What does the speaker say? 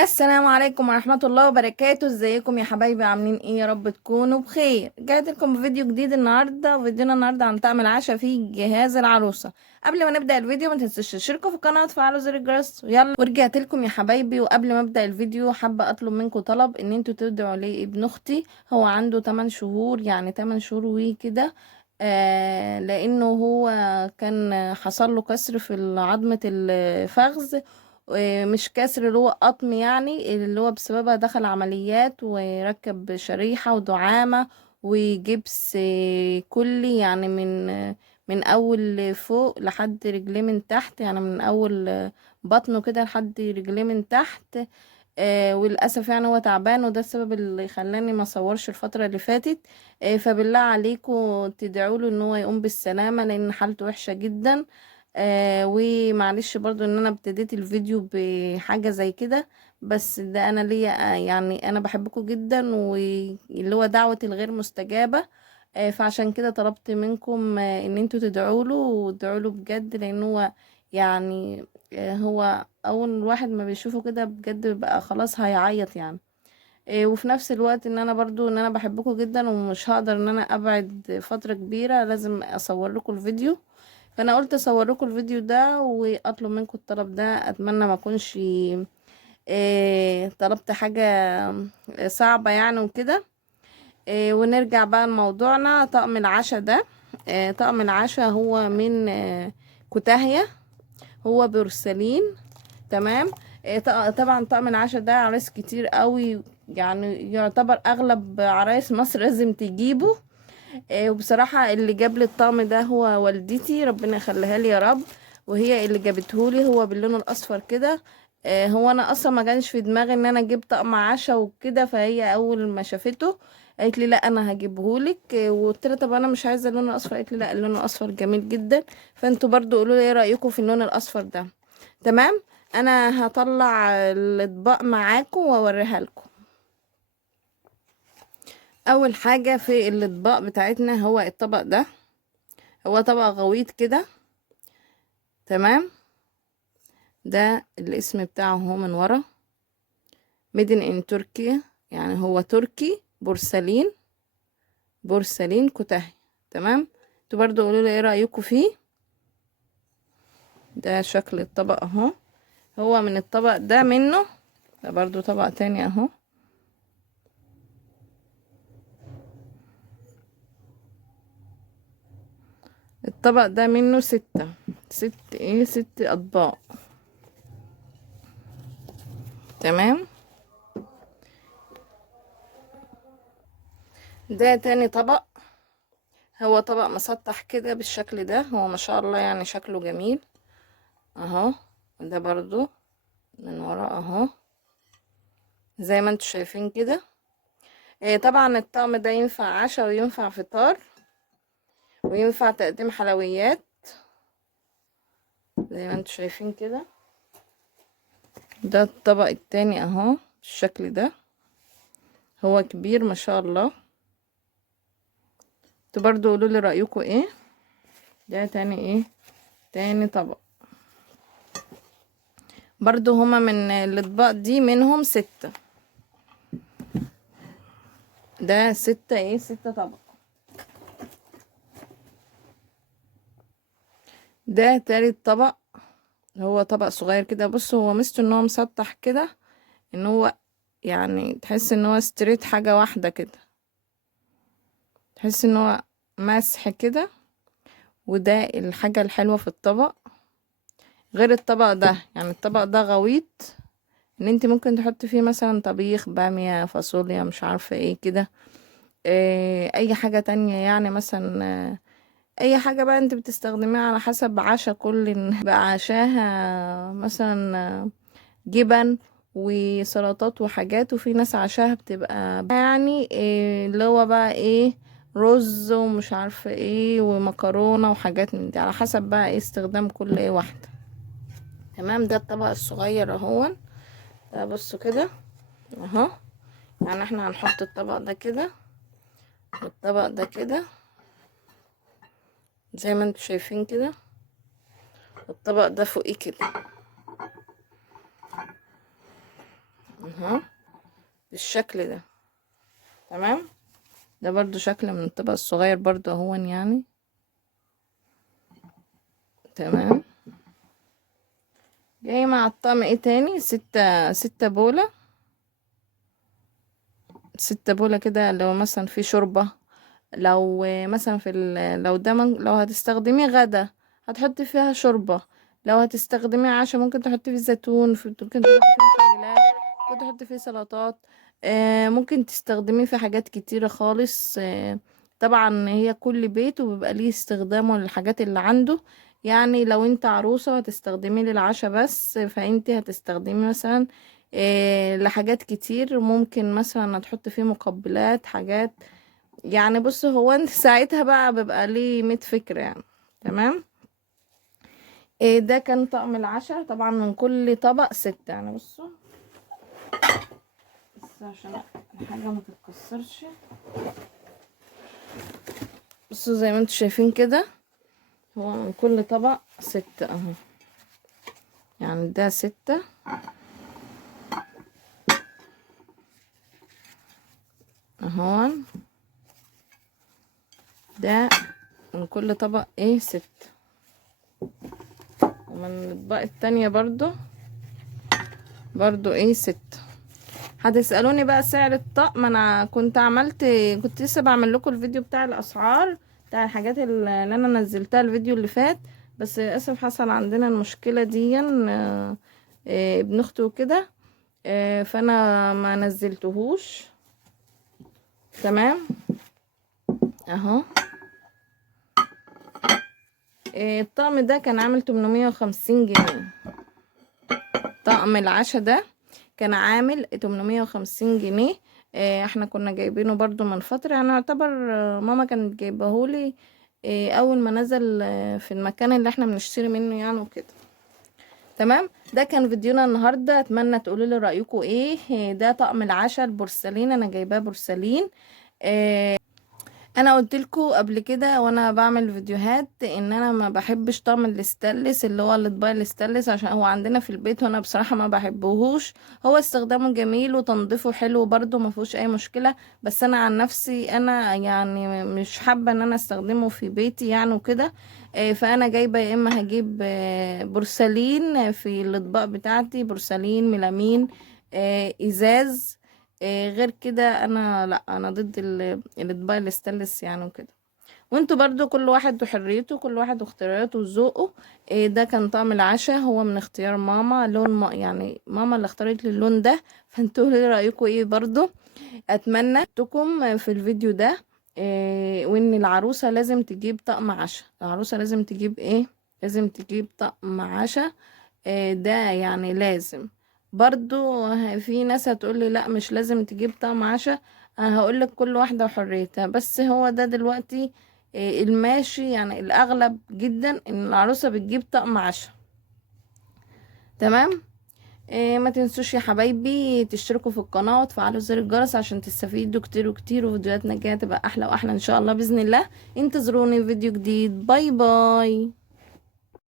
السلام عليكم ورحمة الله وبركاته. ازيكم يا حبايبي؟ عاملين ايه؟ يا رب تكونوا بخير. جايت لكم بفيديو جديد النهارده. فيديونا النهارده عن طقم العشاء في جهاز العروسة. قبل ما نبدأ الفيديو ما تنسوش تشتركوا في القناة وتفعلوا زر الجرس. يلا ورجعت لكم يا حبايبي. وقبل ما ابدأ الفيديو حابة اطلب منكم طلب ان انتوا تدعوا لي ابن اختي. هو عنده 8 شهور، يعني 8 شهور وكده. لانه هو كان حصل له كسر في عظمة الفخذ. مش كسر اللي هو قطم، يعني اللي هو بسببها دخل عمليات وركب شريحة ودعامة وجبس كلي، يعني من اول فوق لحد رجليه من تحت، يعني من اول بطنه كده لحد رجليه من تحت. وللاسف يعني هو تعبان، وده السبب اللي خلاني ما صورش الفترة اللي فاتت. فبالله عليكم تدعوا له ان هو يقوم بالسلامة، لان حالته وحشة جدا. ومعلش برضو ان انا ابتديت الفيديو بحاجة زي كده، بس ده انا ليا يعني انا بحبكم جدا، واللي هو دعوة الغير مستجابة. فعشان كده طلبت منكم ان انتوا تدعوا له وتدعوا له بجد، لان هو يعني هو اول واحد ما بيشوفه كده بجد بيبقى خلاص هيعيط يعني. وفي نفس الوقت ان انا برضو ان انا بحبكم جدا، ومش هقدر ان انا ابعد فترة كبيرة، لازم اصور لكم الفيديو. فانا قلت اصور لكم الفيديو ده واطلب منكم الطلب ده. اتمنى ما اكونش طلبت حاجة صعبة يعني وكده. ونرجع بقى لموضوعنا. طقم العشاء ده، طقم العشاء هو من كوتاهية. هو بورسلين. تمام. طبعا طقم العشاء ده عرايس كتير قوي، يعني يعتبر اغلب عرايس مصر لازم تجيبه. وبصراحة اللي جاب لي الطقم ده هو والدتي، ربنا يخليها لي يا رب. وهي اللي جابته لي، هو باللون الاصفر كده. هو انا اصلا ما كانش في دماغي ان انا اجيب طقم عشاء وكده، فهي اول ما شافته قالت لي لا انا هجيبهولك. وقلت لها طب انا مش عايزه اللون الاصفر، قالت لي لا اللون الاصفر جميل جدا. فانتوا برضو قولوا لي ايه رايكم في اللون الاصفر ده. تمام. انا هطلع الاطباق معاكم واوريها لكم. اول حاجه في الاطباق بتاعتنا هو الطبق ده. هو طبق غويط كده. تمام. ده الاسم بتاعه هو من ورا ميدن ان تركيا، يعني هو تركي بورسلين. بورسلين كوتاهي. تمام. انتوا برضو قولوا لي ايه رايكم فيه. ده شكل الطبق اهو. هو من الطبق ده منه. ده برضو طبق تاني اهو. الطبق ده منه ست اطباق. تمام. ده تاني طبق. هو طبق مسطح كده بالشكل ده، هو ما شاء الله يعني شكله جميل اهو. ده برضو من ورا اهو، زي ما انتوا شايفين كده. طبعا الطقم ده ينفع عشاء وينفع فطار وينفع تقديم حلويات، زي ما انتوا شايفين كده. ده الطبق التاني اهو بالشكل ده. هو كبير ما شاء الله. انتوا برضو قولوا لي رأيكم ايه. ده تاني ايه، تاني طبق. برضو هما من الاطباق دي منهم 6. ده 6 طبق. ده تالت طبق. هو طبق صغير كده. بص هو ميزته ان هو مسطح كده، ان هو يعني تحس ان هو ستريت حاجة واحدة كده، تحس ان هو مسح كده. وده الحاجة الحلوة في الطبق غير الطبق ده. يعني الطبق ده غويط، ان انت ممكن تحط فيه مثلا طبيخ بامية فاصوليا مش عارفة ايه كده. اي حاجة تانية يعني مثلا. اي حاجة بقى انت بتستخدميها على حسب عشا كل بقى عشاها مثلا جبن وسلطات وحاجات، وفي ناس عشاها بتبقى يعني اللي هو بقى ايه، رز ومش عارفة ايه ومكرونة وحاجات من دي، على حسب بقى ايه استخدام كل ايه واحدة. تمام. ده الطبق الصغير اهو. ده بصوا كده اهو. يعني احنا هنحط الطبق ده كده والطبق ده كده زي ما انتوا شايفين كده، الطبق ده فوقيه كده. اهو بالشكل ده. تمام، ده برضو شكل من الطبق الصغير برضو اهون يعني. تمام، جاي مع الطقم ايه تاني؟ ستة بولة. 6 بولة كده، لو مثلا في شوربة، لو مثلا لو ده لو هتستخدمي غدا هتحطي فيها شوربة، لو هتستخدمي عشاء ممكن تحطي فيه زيتون، ممكن تحطي فيه مخللات، ممكن تحطي فيه سلطات. ممكن تستخدميه في حاجات كتيرة خالص. طبعا هي كل بيت وبيبقى ليه استخدامه للحاجات اللي عنده. يعني لو انت عروسة هتستخدميه للعشاء بس، فانت هتستخدمي مثلا لحاجات كتير. ممكن مثلا هتحط فيه مقبلات، حاجات يعني. بص، هو انت ساعتها بقى بيبقى ليه 100 فكرة يعني. تمام. ده كان طقم العشاء، طبعا من كل طبق 6 يعني. بصوا بس عشان الحاجة ما تتكسرش. بصوا زي ما انتوا شايفين كده، هو من كل طبق 6 اهو. يعني ده 6 اهو. ده من كل طبق 6. ومن الاطباق التانية برضو 6. هتسألوني بقى سعر الطقم. انا كنت لسه بعمل لكم الفيديو بتاع الاسعار بتاع الحاجات اللي انا نزلتها الفيديو اللي فات، بس للاسف حصل عندنا المشكلة دي. ابن اختي وكده، فانا ما نزلتهوش. تمام اهو. الطقم ده كان عامل 850 جنيه. طقم العشاء ده كان عامل 850 جنيه. احنا كنا جايبينه برضو من فترة يعني. يعتبر ماما كانت جايبهولي اول ما نزل في المكان اللي احنا بنشتري منه يعني وكده. تمام، ده كان فيديونا النهارده. اتمنى تقولوا لي رايكم ايه. ده طقم العشاء البورسلين، انا جايباه بورسلين. انا قلت لكم قبل كده وانا بعمل فيديوهات ان انا ما بحبش طعم الاستانلس، اللي هو الاطباق الاستانلس، عشان هو عندنا في البيت وانا بصراحه ما بحبهوش. هو استخدامه جميل وتنظيفه حلو برضو، ما فيهوش اي مشكله. بس انا عن نفسي انا يعني مش حابه ان انا استخدمه في بيتي يعني وكده. فانا جايبه يا اما هجيب بورسلين في الاطباق بتاعتي، بورسلين، ميلامين، ازاز. غير كده انا لا، انا ضد الاطباق الاستانلس يعني وكده. وانتوا برضو كل واحد وحريته، كل واحد واختياراته وذوقه. ده كان طعم العشاء، هو من اختيار ماما. لون يعني ماما اللي اختارت لي اللون ده. فانتوا ليه رايكم ايه برضو؟ اتمنى تكم في الفيديو ده. وان العروسه لازم تجيب طقم عشاء. العروسه لازم تجيب ايه؟ لازم تجيب طقم عشاء. ده يعني لازم. برضو في ناس هتقولي لا مش لازم تجيب طقم عشاء. انا هقولك كل واحدة وحريتها، بس هو ده دلوقتي الماشي يعني. الاغلب جدا ان العروسة بتجيب طقم عشاء. تمام. ما تنسوش يا حبايبي تشتركوا في القناة وتفعلوا زر الجرس عشان تستفيدوا كتير وكتير، وفيديوهاتنا الجاية تبقى احلى واحلى ان شاء الله باذن الله. انتظروني في فيديو جديد. باي باي.